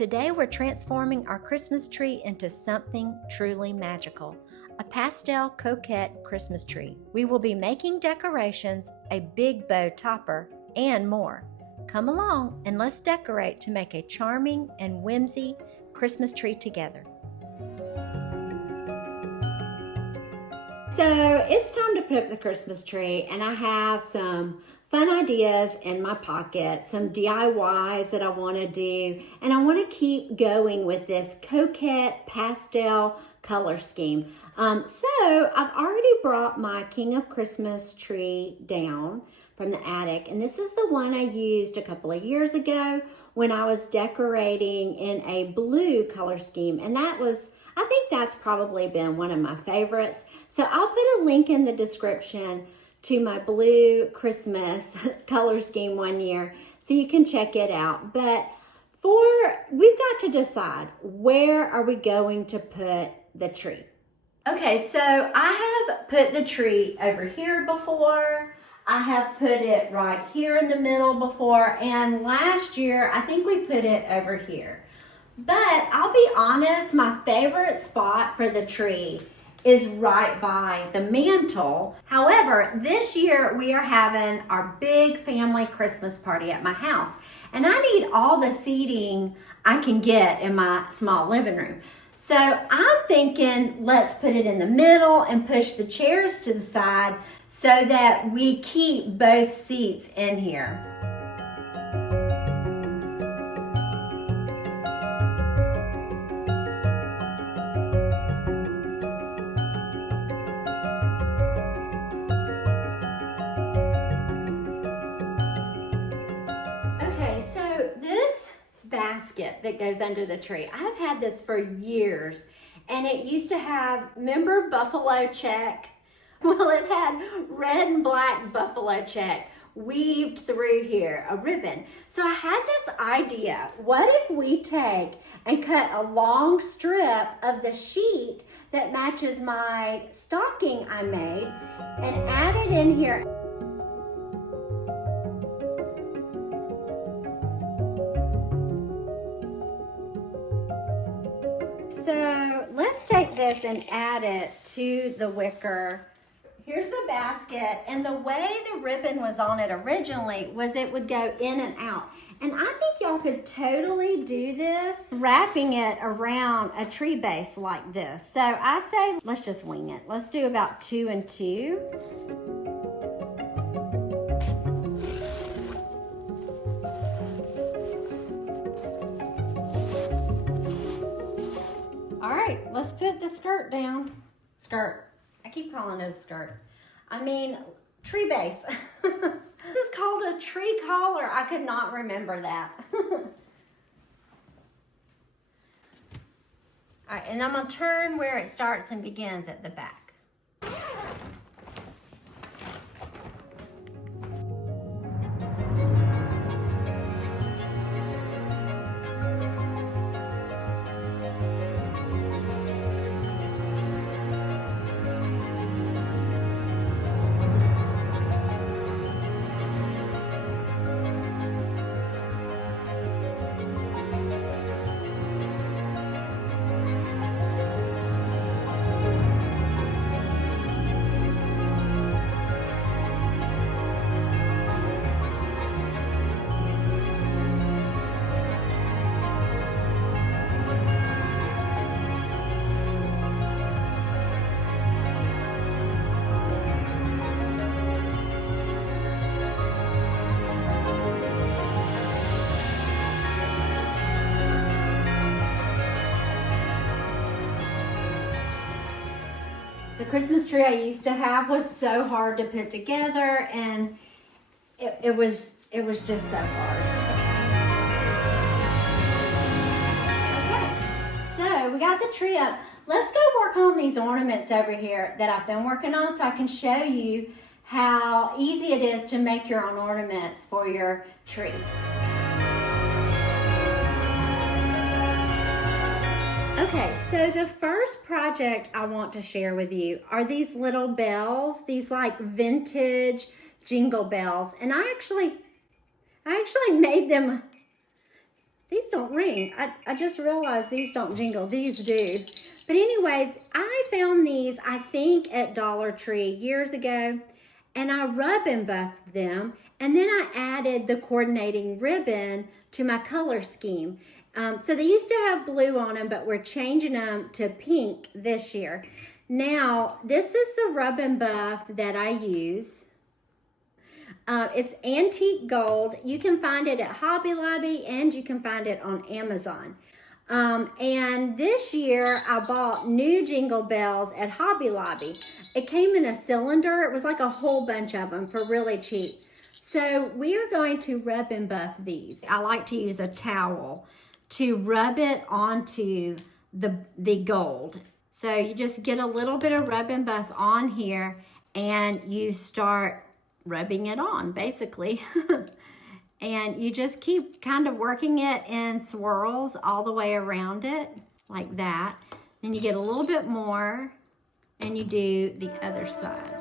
Today we're transforming our Christmas tree into something truly magical, a pastel coquette Christmas tree. We will be making decorations, a big bow topper, and more. Come along and let's decorate to make a charming and whimsy Christmas tree together. So it's time to put up the Christmas tree, and I have some fun ideas in my pocket, some DIYs that I want to do, and I want to keep going with this coquette pastel color scheme. So I've already brought my King of Christmas tree down from the attic, and this is the one I used a couple of years ago when I was decorating in a blue color scheme, and I think that's probably been one of my favorites. So I'll put a link in the description to my blue Christmas color scheme one year so you can check it out. But we've got to decide, where are we going to put the tree? Okay, so I have put the tree over here before. I have put it right here in the middle before, and last year I think we put it over here. But I'll be honest, my favorite spot for the tree is right by the mantle. However, this year we are having our big family Christmas party at my house, and I need all the seating I can get in my small living room. So I'm thinking, let's put it in the middle and push the chairs to the side so that we keep both seats in here. Basket that goes under the tree. I've had this for years, and it used to have, remember buffalo check? Well, it had red and black buffalo check weaved through here, a ribbon. So I had this idea, what if we take and cut a long strip of the sheet that matches my stocking I made and add it in here. So let's take this and add it to the wicker. Here's the basket, and the way the ribbon was on it originally was it would go in and out. And I think y'all could totally do this, wrapping it around a tree base like this. So I say, let's just wing it. Let's do about 2 and 2. All right, let's put the skirt down. Skirt. I keep calling it a skirt. I mean, tree base. This is called a tree collar. I could not remember that. All right, and I'm gonna turn where it starts and begins at the back. The Christmas tree I used to have was so hard to put together, and it was just so hard. Okay, so we got the tree up. Let's go work on these ornaments over here that I've been working on so I can show you how easy it is to make your own ornaments for your tree. Okay, so the first project I want to share with you are these little bells, these like vintage jingle bells. And I actually made them These don't ring. I just realized these don't jingle. These do. But anyways, I found these, I think, at Dollar Tree years ago. And I rub and buffed them. And then I added the coordinating ribbon to my color scheme. So they used to have blue on them, but we're changing them to pink this year. Now, this is the rub and buff that I use. It's antique gold. You can find it at Hobby Lobby and you can find it on Amazon. And this year I bought new jingle bells at Hobby Lobby. It came in a cylinder. It was like a whole bunch of them for really cheap. So we are going to rub and buff these. I like to use a towel to rub it onto the gold. So you just get a little bit of rub and buff on here and you start rubbing it on basically. And you just keep kind of working it in swirls all the way around it like that. Then you get a little bit more and you do the other side.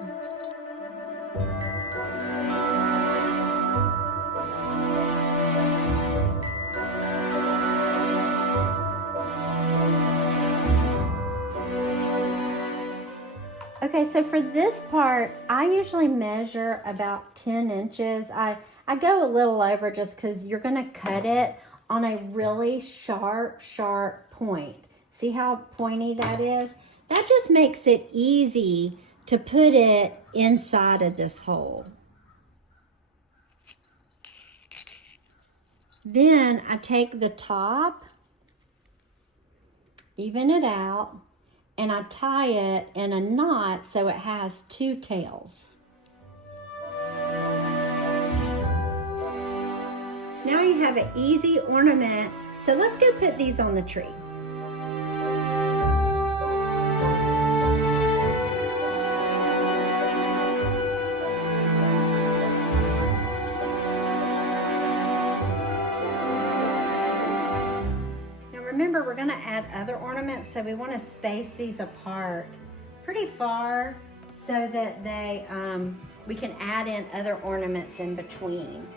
Okay, so for this part, I usually measure about 10 inches. I go a little over just because you're going to cut it on a really sharp point. See how pointy that is? That just makes it easy to put it inside of this hole. Then I take the top, even it out, and I tie it in a knot so it has two tails. Now you have an easy ornament. So let's go put these on the tree. Now remember, we're gonna add other ornaments, so we wanna space these apart pretty far so that they, we can add in other ornaments in between.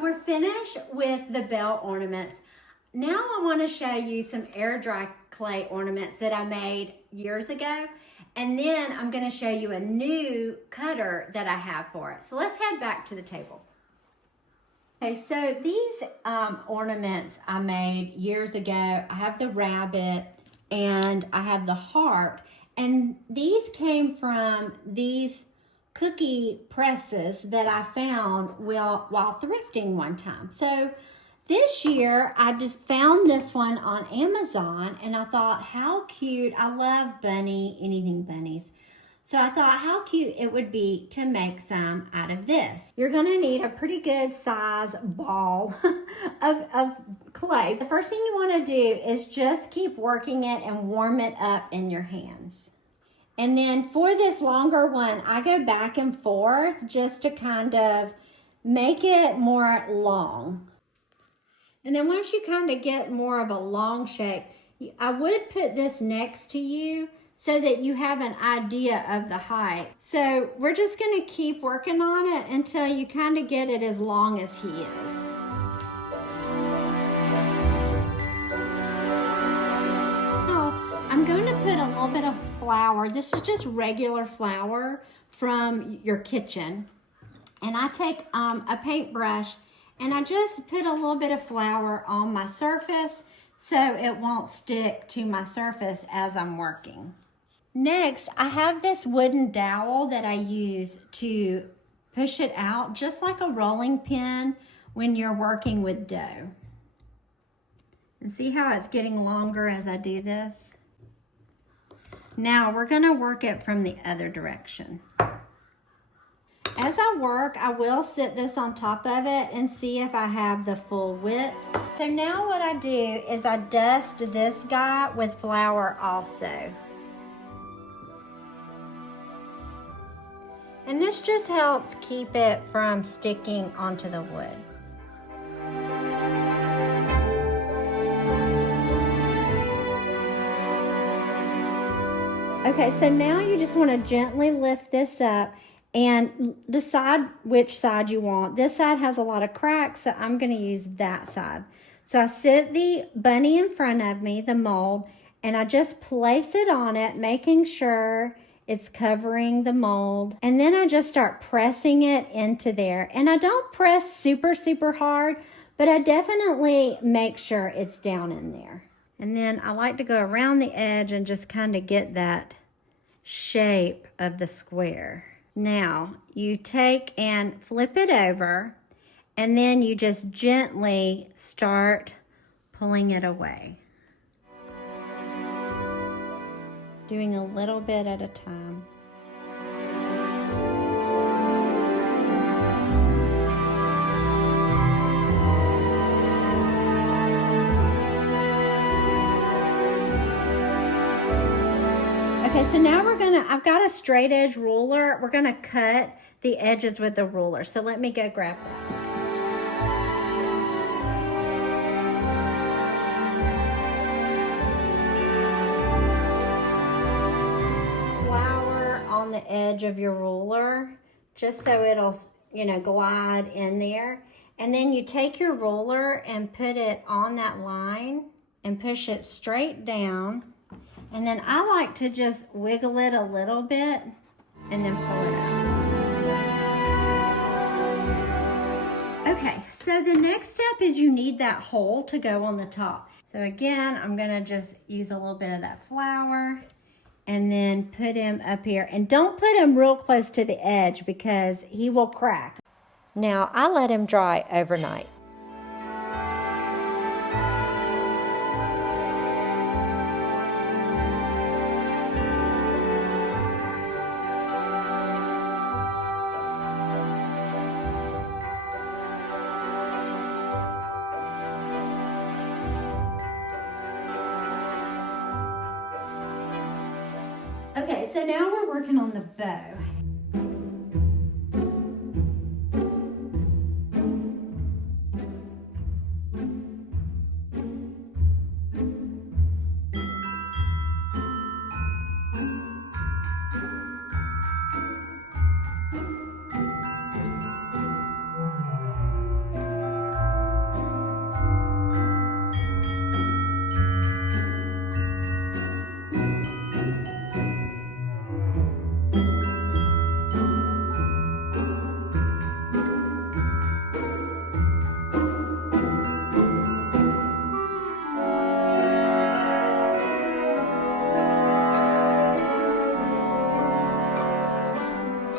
We're finished with the bell ornaments. Now I want to show you some air dry clay ornaments that I made years ago. And then I'm going to show you a new cutter that I have for it. So let's head back to the table. Okay, so these ornaments I made years ago. I have the rabbit and I have the heart. And these came from these cookie presses that I found while thrifting one time. So this year I just found this one on Amazon and I thought, how cute. I love anything bunnies. So I thought how cute it would be to make some out of this. You're gonna need a pretty good size ball of clay. The first thing you wanna do is just keep working it and warm it up in your hands. And then for this longer one, I go back and forth just to kind of make it more long. And then once you kind of get more of a long shape, I would put this next to you so that you have an idea of the height. So we're just gonna keep working on it until you kind of get it as long as he is. I'm going to put a little bit of flour. This is just regular flour from your kitchen. And I take a paintbrush and I just put a little bit of flour on my surface so it won't stick to my surface as I'm working. Next, I have this wooden dowel that I use to push it out just like a rolling pin when you're working with dough. And see how it's getting longer as I do this? Now we're going to work it from the other direction. As I work, I will sit this on top of it and see if I have the full width. So now what I do is I dust this guy with flour also. And this just helps keep it from sticking onto the wood. Okay, so now you just want to gently lift this up and decide which side you want. This side has a lot of cracks, so I'm going to use that side. So I sit the bunny in front of me, the mold, and I just place it on it, making sure it's covering the mold. And then I just start pressing it into there. And I don't press super, super hard, but I definitely make sure it's down in there. And then I like to go around the edge and just kind of get that shape of the square. Now you take and flip it over, and then you just gently start pulling it away. Doing a little bit at a time. Okay, so now I've got a straight edge ruler. We're gonna cut the edges with the ruler. So let me go grab that. Flour on the edge of your ruler, just so it'll, glide in there. And then you take your ruler and put it on that line and push it straight down. And then I like to just wiggle it a little bit and then pull it out. Okay, so the next step is you need that hole to go on the top. So again, I'm gonna just use a little bit of that flour and then put him up here. And don't put him real close to the edge because he will crack. Now, I let him dry overnight. Okay, so now we're working on the bow.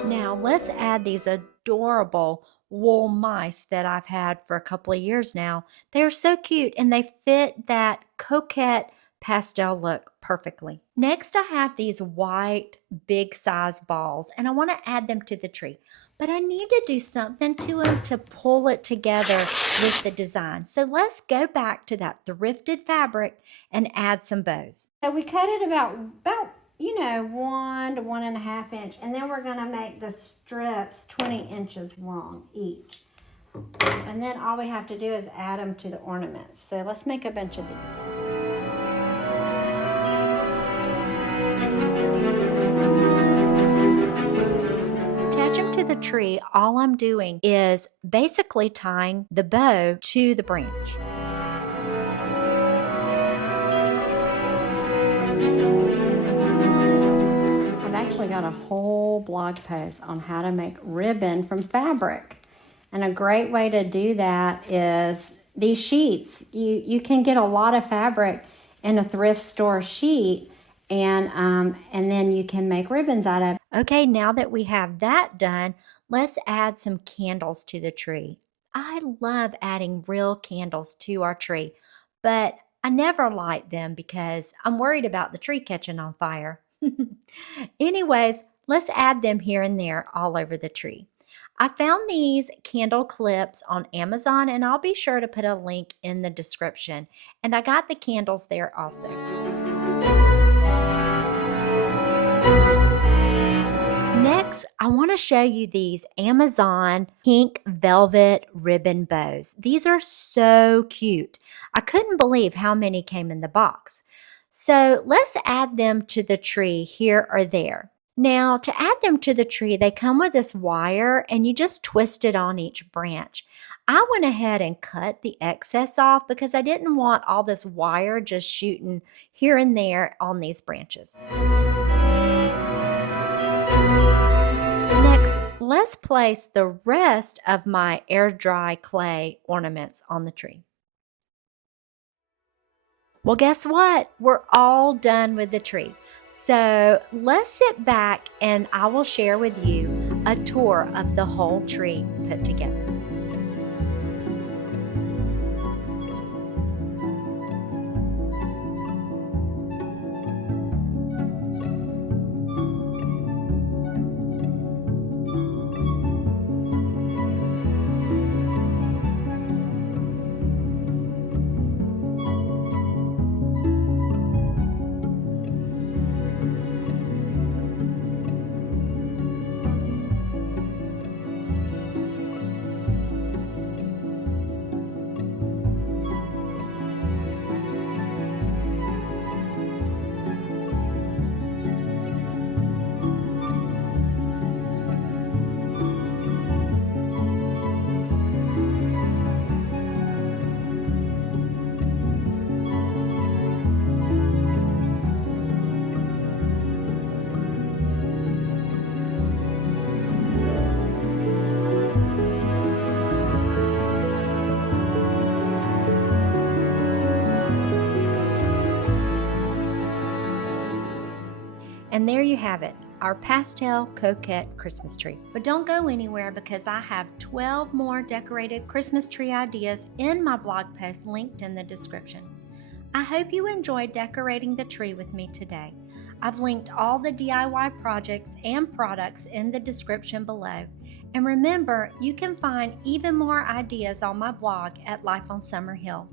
Now let's add these adorable wool mice that I've had for a couple of years now. They're so cute and they fit that coquette pastel look perfectly. Next, I have these white big size balls and I want to add them to the tree, but I need to do something to them to pull it together with the design. So let's go back to that thrifted fabric and add some bows. So we cut it about 1 to 1.5 inch, and then we're going to make the strips 20 inches long each. And then all we have to do is add them to the ornaments. So let's make a bunch of these. Attach them to the tree. All I'm doing is basically tying the bow to the branch. Actually got a whole blog post on how to make ribbon from fabric, and a great way to do that is these sheets. You can get a lot of fabric in a thrift store sheet, and then you can make ribbons out of it. Okay, now that we have that done, let's add some candles to the tree. I love adding real candles to our tree, but I never light them because I'm worried about the tree catching on fire. Anyways, let's add them here and there all over the tree. I found these candle clips on Amazon, and I'll be sure to put a link in the description. And I got the candles there also. Next, I want to show you these Amazon pink velvet ribbon bows. These are so cute. I couldn't believe how many came in the box. So let's add them to the tree here or there. Now, to add them to the tree, they come with this wire and you just twist it on each branch. I went ahead and cut the excess off because I didn't want all this wire just shooting here and there on these branches. Next, let's place the rest of my air dry clay ornaments on the tree. Well, guess what? We're all done with the tree. So let's sit back and I will share with you a tour of the whole tree put together. And there you have it, our pastel coquette Christmas tree. But don't go anywhere because I have 12 more decorated Christmas tree ideas in my blog post linked in the description. I hope you enjoyed decorating the tree with me today. I've linked all the DIY projects and products in the description below. And remember, you can find even more ideas on my blog at Life on Summer Hill.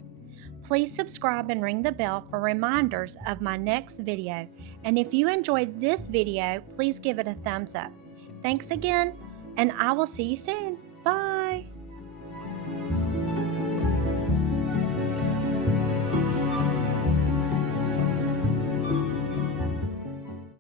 Please subscribe and ring the bell for reminders of my next video. And if you enjoyed this video, please give it a thumbs up. Thanks again, and I will see you soon.